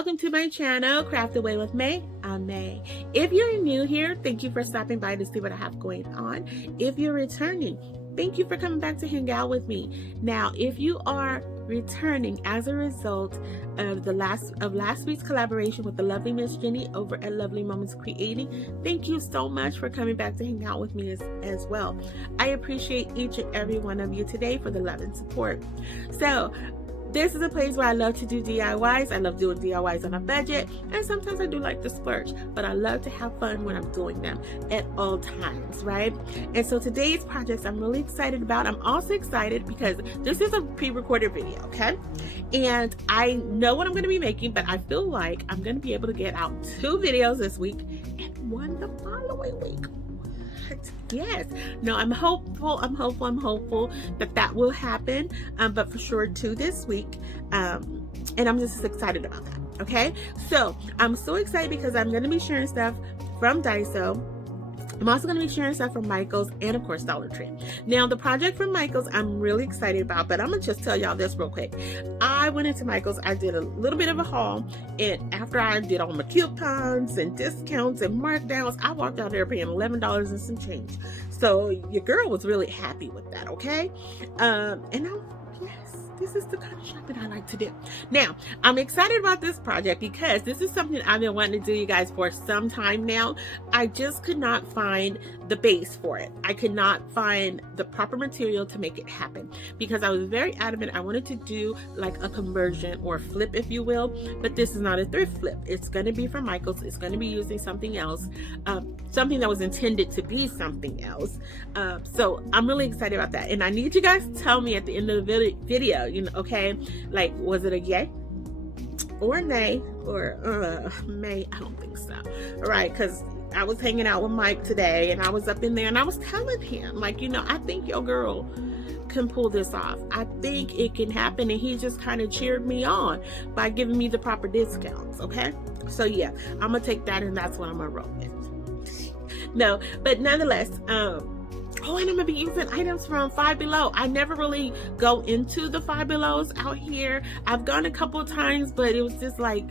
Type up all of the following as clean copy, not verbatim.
welcome to my channel, Craft Away with May. I'm May. If you're new here, thank you for stopping by to see what I have going on. If you're returning, thank you for coming back to hang out with me. Now, if you are returning as a result of last week's collaboration with the lovely Miss Jenny over at Lovely Moments Creating, thank you so much for coming back to hang out with me as well. I appreciate each and every one of you today for the love and support. So this is a place where I love to do DIYs. I love doing DIYs on a budget, and sometimes I do like to splurge, but I love to have fun when I'm doing them at all times, right? And so today's projects I'm really excited about. I'm also excited because this is a pre-recorded video, okay? And I know what I'm going to be making, but I feel like I'm going to be able to get out 2 videos this week and 1 the following week. Yes. No, I'm hopeful that will happen, but for sure 2 this week, and I'm just excited about that. Okay, so I'm so excited because I'm going to be sharing stuff from Daiso. I'm also going to be sharing stuff from Michael's and of course Dollar Tree. Now the project from Michael's I'm really excited about, but I'm going to just tell y'all this real quick. I went into Michael's, I did a little bit of a haul, and after I did all my coupons and discounts and markdowns, I walked out there paying $11 and some change. So your girl was really happy with that, okay? Yes, this is the kind of shopping I like to do. Now, I'm excited about this project because this is something I've been wanting to do, you guys, for some time now. I just could not find the base for it. I could not find the proper material to make it happen because I was very adamant I wanted to do like a conversion or flip, if you will, but this is not a thrift flip. It's going to be from Michael's. It's going to be using something else, something that was intended to be something else. So I'm really excited about that, and I need you guys to tell me at the end of the video, you know, okay, like, was it a yay or a nay or may? I don't think so. All right, because I was hanging out with Mike today and I was up in there and I was telling him, like, you know, I think your girl can pull this off. I think it can happen, and he just kind of cheered me on by giving me the proper discounts. Okay, so yeah, I'm gonna take that and that's what I'm gonna roll with. No, but nonetheless, oh, and I'm gonna be using items from Five Below. I never really go into the Five Belows out here. I've gone a couple of times, but it was just like,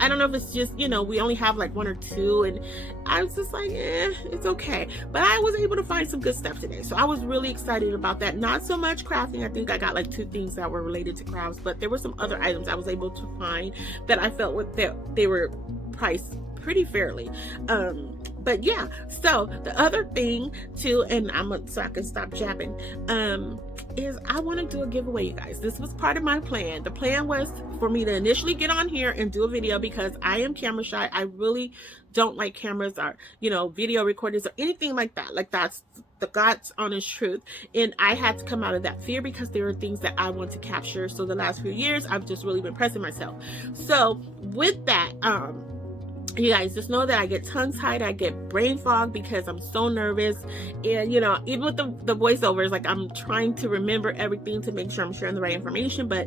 I don't know if it's just, you know, we only have like 1 or 2, and I was just like, it's okay. But I was able to find some good stuff today, so I was really excited about that. Not so much crafting. I think I got like 2 things that were related to crafts, but there were some other items I was able to find that I felt they were priced pretty fairly. But yeah, so the other thing too, and so I can stop jabbing, is I want to do a giveaway, you guys. This was part of my plan. The plan was for me to initially get on here and do a video because I am camera shy. I really don't like cameras or, you know, video recorders or anything like that. Like, that's the God's honest truth. And I had to come out of that fear because there are things that I want to capture. So the last few years, I've just really been pressing myself. So with that, you guys just know that I get tongue tied, I get brain fog because I'm so nervous, and you know, even with the voiceovers, like, I'm trying to remember everything to make sure I'm sharing the right information, but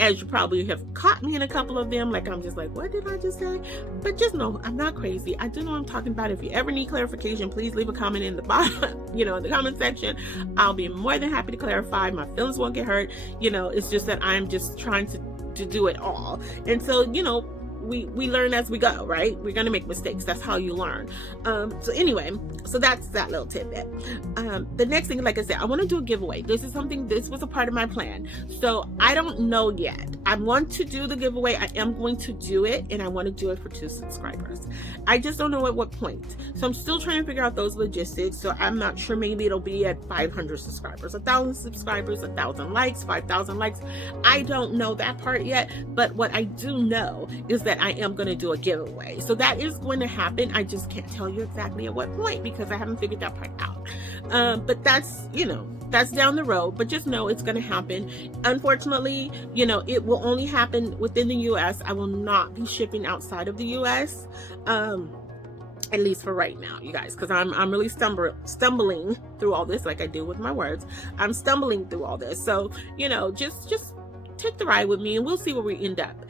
as you probably have caught me in a couple of them, like, I'm just like, what did I just say? But just know I'm not crazy. I do know what I'm talking about. If you ever need clarification, please leave a comment in the bottom, you know, in the comment section. I'll be more than happy to clarify. My feelings won't get hurt. You know, it's just that I'm just trying to do it all, and so, you know, we learn as we go, right? We're gonna make mistakes. That's how you learn. So anyway, so that's that little tidbit. The next thing, like I said, I want to do a giveaway. This was a part of my plan. So I don't know yet. I want to do the giveaway. I am going to do it, and I want to do it for 2 subscribers. I just don't know at what point. So I'm still trying to figure out those logistics. So I'm not sure. Maybe it'll be at 500 subscribers, 1,000 subscribers, 1,000 likes, 5,000 likes. I don't know that part yet. But what I do know is that I am going to do a giveaway. So that is going to happen. I just can't tell you exactly at what point because I haven't figured that part out. But that's, you know, that's down the road, but just know it's going to happen. Unfortunately, you know, it will only happen within the US. I will not be shipping outside of the US, at least for right now, you guys, because I'm really stumbling through all this, like I do with my words. I'm stumbling through all this. So, you know, just take the ride with me and we'll see where we end up.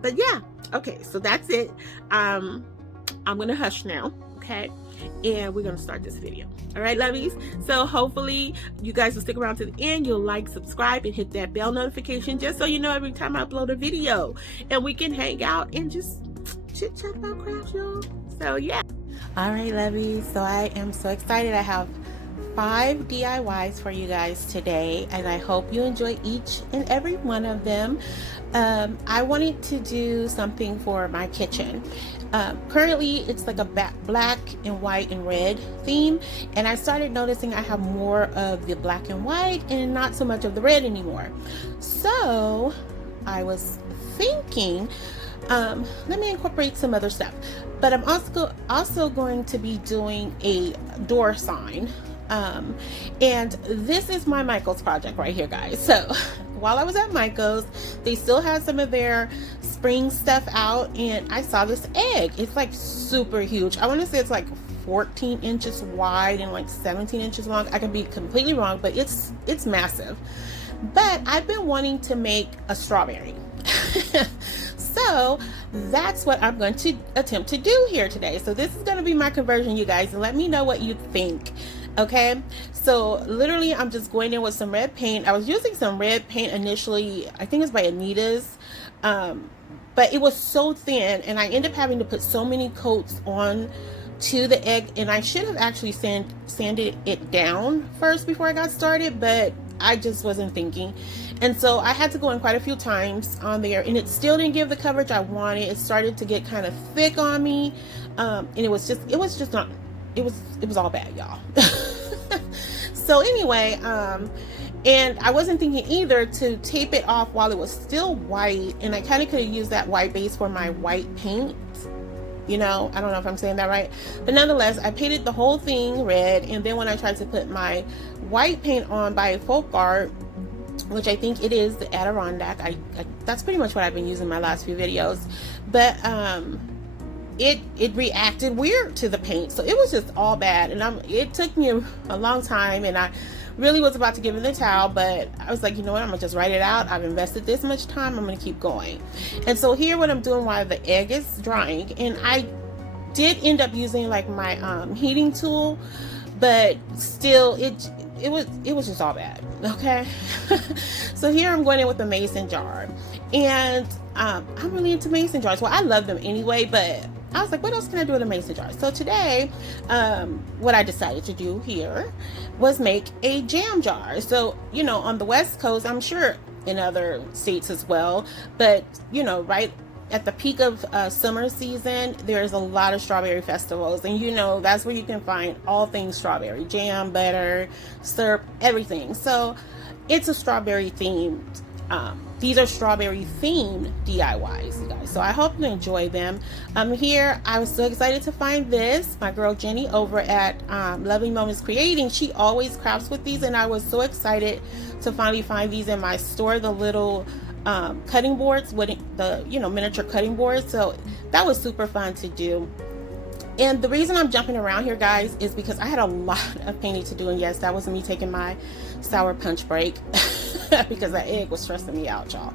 But yeah, okay, so that's it. I'm gonna hush now. okay? And we're gonna start this video. All right, lovies? So hopefully you guys will stick around to the end. You'll like, subscribe, and hit that bell notification just so you know every time I upload a video. And we can hang out and just chit chat about crafts, y'all. So yeah. All right, lovies. So I am so excited. I have 5 DIYs for you guys today, and I hope you enjoy each and every one of them. I wanted to do something for my kitchen. Currently it's like a black and white and red theme, and I started noticing I have more of the black and white and not so much of the red anymore. So I was thinking, let me incorporate some other stuff, but I'm also going to be doing a door sign. And this is my Michaels project right here, guys. So while I was at Michaels, they still had some of their spring stuff out, and I saw this egg. It's like super huge. I want to say it's like 14 inches wide and like 17 inches long. I could be completely wrong, but it's massive. But I've been wanting to make a strawberry. So that's what I'm going to attempt to do here today. So this is going to be my conversion, you guys, and let me know what you think. Okay, so literally I'm just going in with some red paint. I was using some red paint initially. I think it's by Anita's, but it was so thin, and I ended up having to put so many coats on to the egg, and I should have actually sanded it down first before I got started, but I just wasn't thinking. And so I had to go in quite a few times on there, and it still didn't give the coverage I wanted. It started to get kind of thick on me, and it was all bad, y'all. So anyway, and I wasn't thinking either to tape it off while it was still white, and I kind of could have used that white base for my white paint. You know, I don't know if I'm saying that right, but nonetheless, I painted the whole thing red, and then when I tried to put my white paint on by Folk Art, which I think it is the Adirondack, that's pretty much what I've been using my last few videos, but it reacted weird to the paint, so it was just all bad, and it took me a long time, and I really was about to give it the towel, but I was like, you know what, I'm gonna just write it out. I've invested this much time, I'm gonna keep going. And so here what I'm doing while the egg is drying, and I did end up using like my heating tool, but still it was just all bad. Okay. So here I'm going in with a mason jar, and I'm really into mason jars. Well, I love them anyway, but I was like, what else can I do with a mason jar? So today, what I decided to do here was make a jam jar. So, you know, on the West Coast, I'm sure in other states as well, but, you know, right at the peak of summer season, there's a lot of strawberry festivals, and you know, that's where you can find all things strawberry: jam, butter, syrup, everything. So it's a strawberry themed, these are strawberry themed DIYs, you guys. So I hope you enjoy them. Here I was so excited to find this. My girl Jenny over at Lovely Moments Creating, she always crafts with these, and I was so excited to finally find these in my store, the little cutting boards with the, you know, miniature cutting boards. So that was super fun to do. And the reason I'm jumping around here, guys, is because I had a lot of painting to do, and yes, that was me taking my sour punch break because that egg was stressing me out, y'all.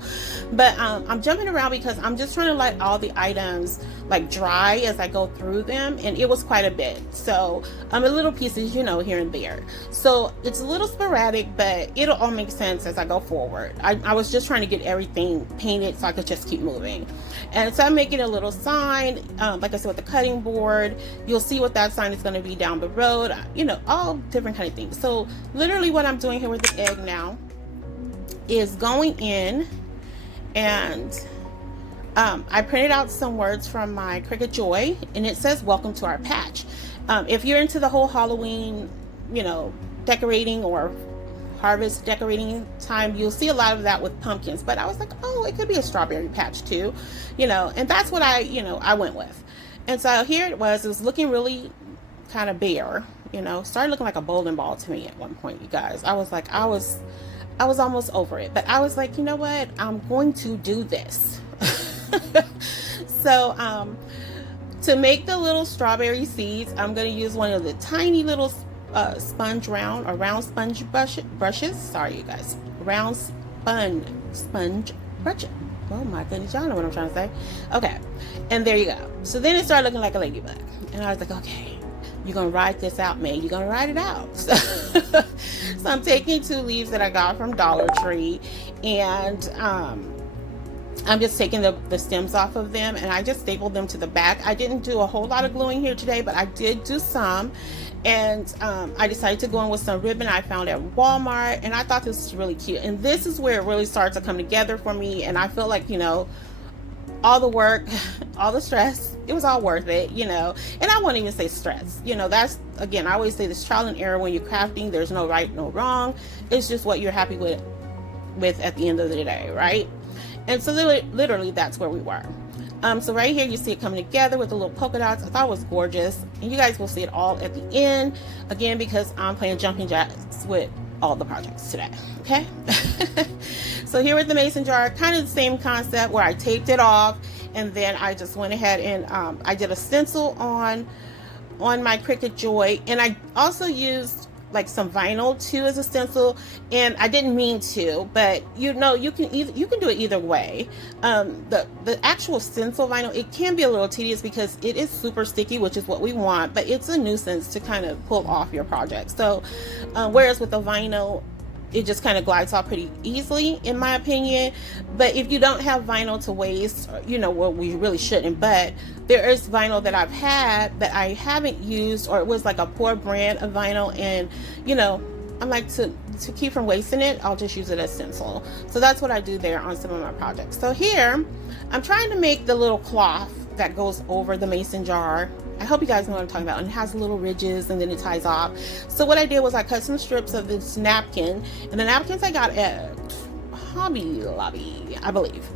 But I'm jumping around because I'm just trying to let all the items like dry as I go through them, and it was quite a bit. So a little pieces, you know, here and there. So it's a little sporadic, but it'll all make sense as I go forward. I was just trying to get everything painted so I could just keep moving. And so I'm making a little sign, like I said, with the cutting board. You'll see what that sign is going to be down the road, you know, all different kind of things. So literally what I'm doing here with the egg now is going in, and I printed out some words from my Cricut Joy, and it says, "Welcome to our patch." If you're into the whole Halloween, you know, decorating or harvest decorating time, you'll see a lot of that with pumpkins, but I was like, oh, it could be a strawberry patch too, you know, and that's what I went with. And so here it was looking really kind of bare, you know, started looking like a bowling ball to me at one point, you guys. I was like, I was almost over it, but I was like, you know what, I'm going to do this. So to make the little strawberry seeds, I'm going to use one of the tiny little round sponge brushes. Sorry, you guys. Round sponge brushes. Oh my goodness, y'all know what I'm trying to say. Okay, and there you go. So then it started looking like a ladybug, and I was like, okay, You're gonna ride this out, May. You're gonna ride it out. So I'm taking 2 leaves that I got from Dollar Tree, and I'm just taking the stems off of them, and I just stapled them to the back. I didn't do a whole lot of gluing here today, but I did do some. And I decided to go in with some ribbon I found at Walmart, and I thought this was really cute. And this is where it really starts to come together for me, and I feel like, you know, all the work, all the stress, it was all worth it, you know. And I won't even say stress, you know. That's, again, I always say this trial and error when you're crafting. There's no right, no wrong. It's just what you're happy with at the end of the day, right? And so literally that's where we were. So right here you see it coming together with the little polka dots. I thought it was gorgeous, and you guys will see it all at the end, again, because I'm playing jumping jacks with all the projects today. Okay. So here with the mason jar, kind of the same concept, where I taped it off, and then I just went ahead and I did a stencil on my Cricut Joy, and I also used like some vinyl too as a stencil, and I didn't mean to, but you know, you can do it either way. The actual stencil vinyl, it can be a little tedious because it is super sticky, which is what we want, but it's a nuisance to kind of pull off your project. So whereas with the vinyl, it just kind of glides off pretty easily, in my opinion. But if you don't have vinyl to waste, you know, well, we really shouldn't, but there is vinyl that I've had that I haven't used, or it was like a poor brand of vinyl, and you know, I'm like, to keep from wasting it, I'll just use it as stencil. So that's what I do there on some of my projects. So here I'm trying to make the little cloth that goes over the mason jar. I hope you guys know what I'm talking about. And it has little ridges, and then it ties off. So what I did was I cut some strips of this napkin, and the napkins I got at Hobby Lobby, I believe.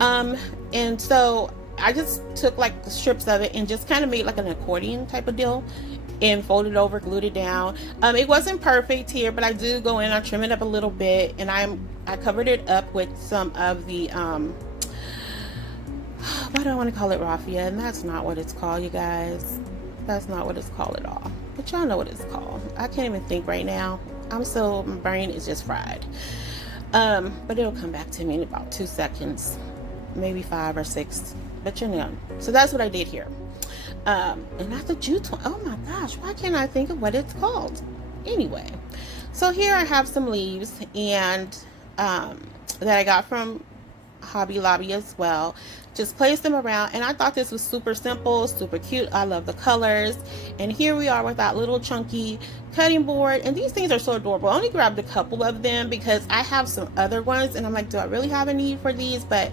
And so I just took like the strips of it and just kind of made like an accordion type of deal, and folded it over, glued it down. It wasn't perfect here, but I do go in, I trim it up a little bit, and I covered it up with some of the why do I want to call it raffia? And that's not what it's called, you guys. That's not what it's called at all. But y'all know what it's called. I can't even think right now. My brain is just fried. But it'll come back to me in about 2 seconds, maybe 5 or 6. But you know. So that's what I did here. And not the jute one. Oh my gosh, why can't I think of what it's called? Anyway, so here I have some leaves, and that I got from Hobby Lobby as well. Just place them around, and I thought this was super simple, super cute. I love the colors. And here we are with that little chunky cutting board, and these things are so adorable. I only grabbed a couple of them because I have some other ones, and I'm like, do I really have a need for these? But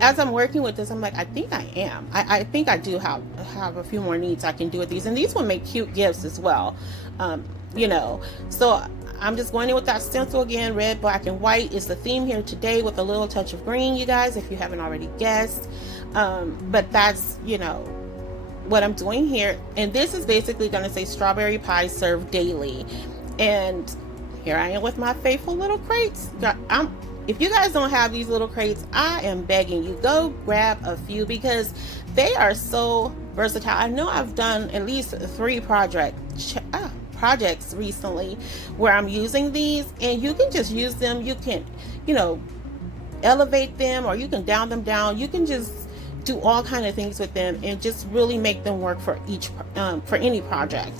as I'm working with this, I'm like, I think I am. I think I do have a few more needs I can do with these, and these will make cute gifts as well. You know, so I'm just going in with that stencil again. Red, black, and white is the theme here today, with a little touch of green, you guys, if you haven't already guessed. But that's, you know, what I'm doing here. And this is basically going to say strawberry pie served daily. And here I am with my faithful little crates. If you guys don't have these little crates, I am begging you, go grab a few, because they are so versatile. I know I've done at least 3 projects recently where I'm using these, and you can just use them. You can, you know, elevate them, or you can down them down. You can just do all kind of things with them and just really make them work for each for any project.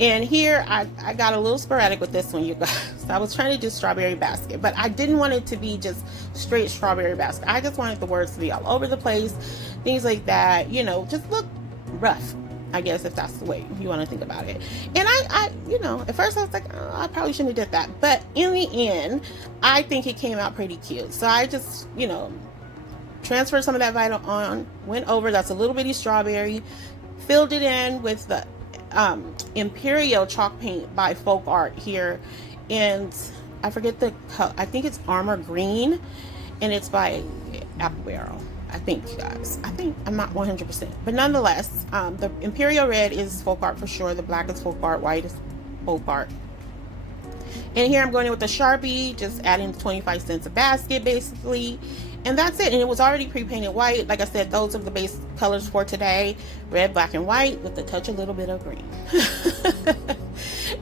And here I got a little sporadic with this one, you guys. I was trying to do strawberry basket, but I didn't want it to be just straight strawberry basket. I just wanted the words to be all over the place, things like that, you know, just look rough, I guess, if that's the way you want to think about it. And I you know, at first I was like, oh, I probably shouldn't have did that, but in the end I think it came out pretty cute. So I just, you know, transferred some of that vinyl on, went over, that's a little bitty strawberry, filled it in with the Imperial chalk paint by Folk Art here, and I forget the color. I think it's Armor Green, and it's by Apple Barrel, I think, you guys. I think, I'm not 100%, but nonetheless, the Imperial Red is Folk Art for sure, the black is Folk Art, white is Folk Art. And here I'm going in with the Sharpie, just adding 25 cents a basket basically, and that's it. And it was already pre-painted white. Like I said, those are the base colors for today: red, black, and white, with a touch, a little bit of green.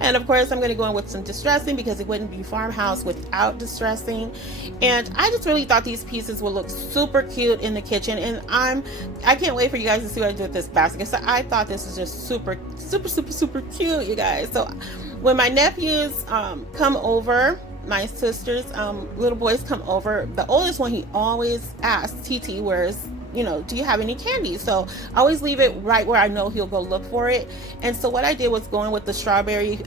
And And of course I'm going to go in with some distressing because it wouldn't be Farmhouse without distressing. And I just really thought these pieces would look super cute in the kitchen, and I can't wait for you guys to see what I do with this basket. So I thought this was just super cute, you guys. So when my nephews come over, my sister's little boys come over, the oldest one, he always asks TT, where's, you know, do you have any candy? So I always leave it right where I know he'll go look for it. And so what I did was going with the strawberry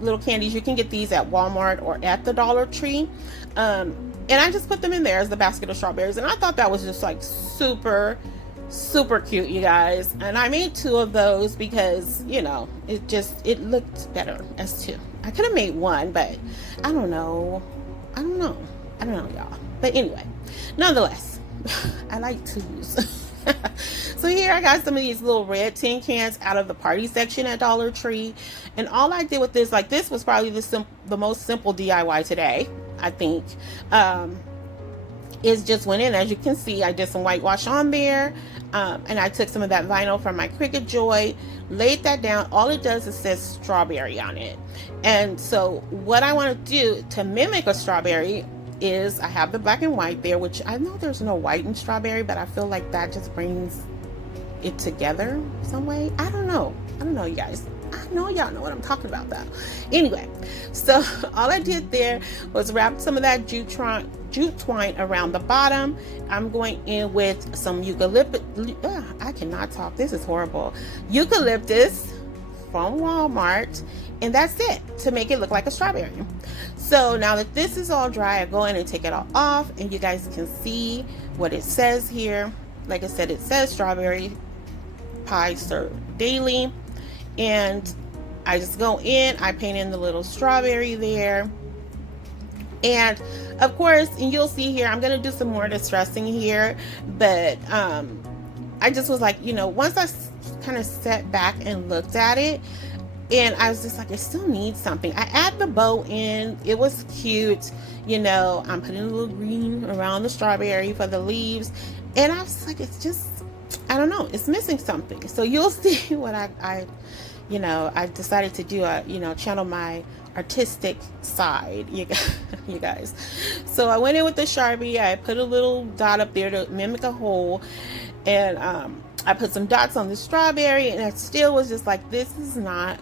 little candies. You can get these at Walmart or at the Dollar Tree. And I just put them in there as the basket of strawberries. And I thought that was just like super cute, you guys. And I made 2 of those because, you know, it looked better as 2. I could have made 1, but I don't know, y'all. But anyway, nonetheless, I like 2s. So here I got some of these little red tin cans out of the party section at Dollar Tree, and all I did with this, like, this was probably the most simple DIY today, I think. Is just went in, as you can see, I did some whitewash on there, and I took some of that vinyl from my Cricut Joy, laid that down. All it does is says strawberry on it. And so what I want to do to mimic a strawberry is, I have the black and white there, which I know there's no white in strawberry, but I feel like that just brings it together some way. I don't know, you guys. I know y'all know what I'm talking about though. Anyway, so all I did there was wrap some of that jute twine around the bottom. I'm going in with some eucalyptus. I cannot talk. This is horrible. Eucalyptus from Walmart, and that's it to make it look like a strawberry. So now that this is all dry, I go in and take it all off, and you guys can see what it says here. Like I said, it says strawberry pie served daily. And I just go in, I paint in the little strawberry there. And of course, and you'll see here, I'm going to do some more distressing here. But I just was like, you know, once I kind of sat back and looked at it, and I was just like, it still needs something. I add the bow in. It was cute. You know, I'm putting a little green around the strawberry for the leaves. And I was like, it's just, I don't know, it's missing something. So you'll see what I decided to do, channel my artistic side, you guys. So I went in with the Sharpie. I put a little dot up there to mimic a hole, and I put some dots on the strawberry, and it still was just like, this is not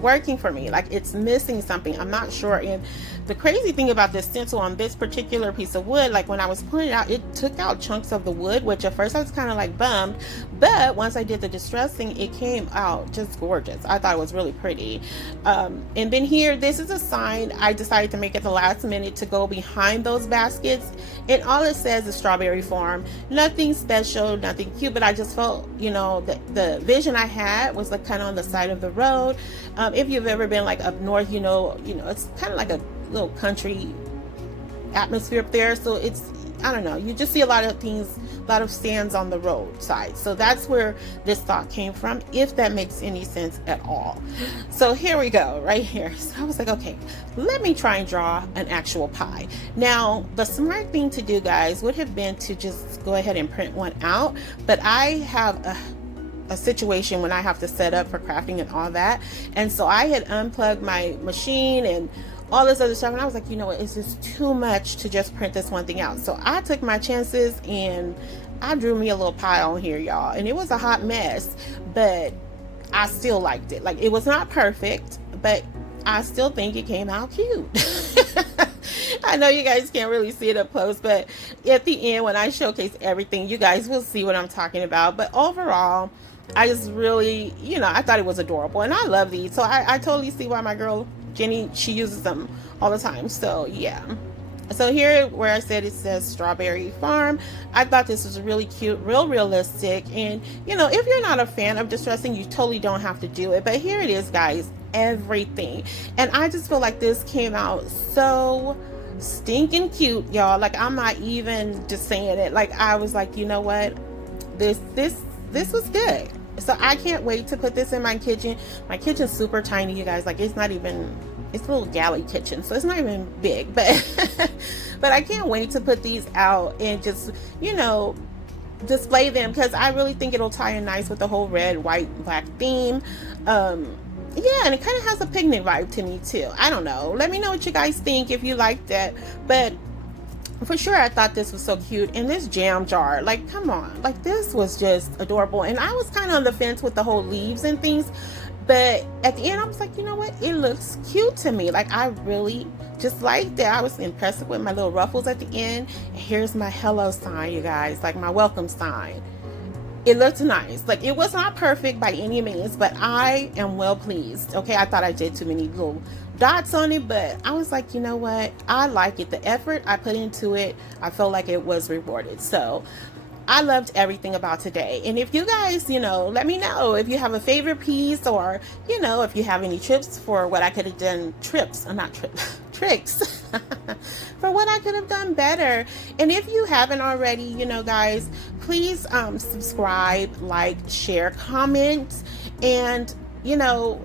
working for me. Like, it's missing something. I'm not sure. And the crazy thing about this stencil on this particular piece of wood, like when I was pulling it out, it took out chunks of the wood, which at first I was kind of like bummed, but once I did the distressing, it came out just gorgeous. I thought it was really pretty. And then here, this is a sign. I decided to make it the last minute to go behind those baskets, and all it says is Strawberry Farm. Nothing special, nothing cute, but I just felt, the vision I had was like kind of on the side of the road. If you've ever been like up north, it's kind of like a little country atmosphere up there. So it's, I don't know, you just see a lot of things, a lot of stands on the roadside. So that's where this thought came from, if that makes any sense at all. So here we go, right here. So I was like, okay, let me try and draw an actual pie. Now, the smart thing to do, guys, would have been to just go ahead and print one out. But I have a situation when I have to set up for crafting and all that, and so I had unplugged my machine and all this other stuff, and I was like, you know what, it's just too much to just print this one thing out. So I took my chances and I drew me a little pie on here, y'all, and it was a hot mess, but I still liked it. Like, it was not perfect, but I still think it came out cute. I know you guys can't really see it up close, but at the end, when I showcase everything, you guys will see what I'm talking about. But overall, I just really, I thought it was adorable, and I love these. So I totally see why my girl Jenny, she uses them all the time. So yeah. So here where I said it says Strawberry Farm, I thought this was really cute, real realistic. And if you're not a fan of distressing, you totally don't have to do it. But here it is, guys, everything. And I just feel like this came out so stinking cute, y'all. Like, I'm not even just saying it. Like, I was like, you know what, this was good. So I can't wait to put this in my kitchen. My kitchen's super tiny, you guys. Like, it's a little galley kitchen, so it's not even big, but but I can't wait to put these out and just display them, because I really think it'll tie in nice with the whole red, white, black theme. Yeah, and it kind of has a picnic vibe to me too. I don't know. Let me know what you guys think if you like that. But for sure, I thought this was so cute. And this jam jar, like, come on, like, this was just adorable. And I was kind of on the fence with the whole leaves and things, but at the end I was like, you know what, it looks cute to me. Like, I really just liked it. I was impressed with my little ruffles at the end. And here's my hello sign, you guys, like my welcome sign. It looked nice. Like, it was not perfect by any means, but I am well pleased. Okay, I thought I did too many little dots on it, but I was like, you know what, I like it. The effort I put into it, I felt like it was rewarded. So I loved everything about today. And if you guys, you know, let me know if you have a favorite piece, or, you know, if you have any tips for what I could have done, tricks for what I could have done better. And if you haven't already, you know, guys, please subscribe, like, share, comment, and, you know,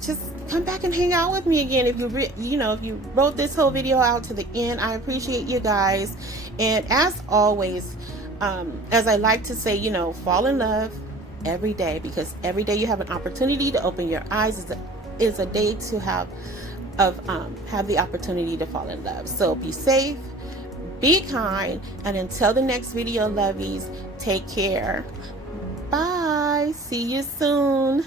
just come back and hang out with me again. If if you wrote this whole video out to the end, I appreciate you guys. And as always, as I like to say, you know, fall in love every day, because every day you have an opportunity to open your eyes is a day to have the opportunity to fall in love. So be safe, be kind, and until the next video, lovies, take care. Bye. See you soon.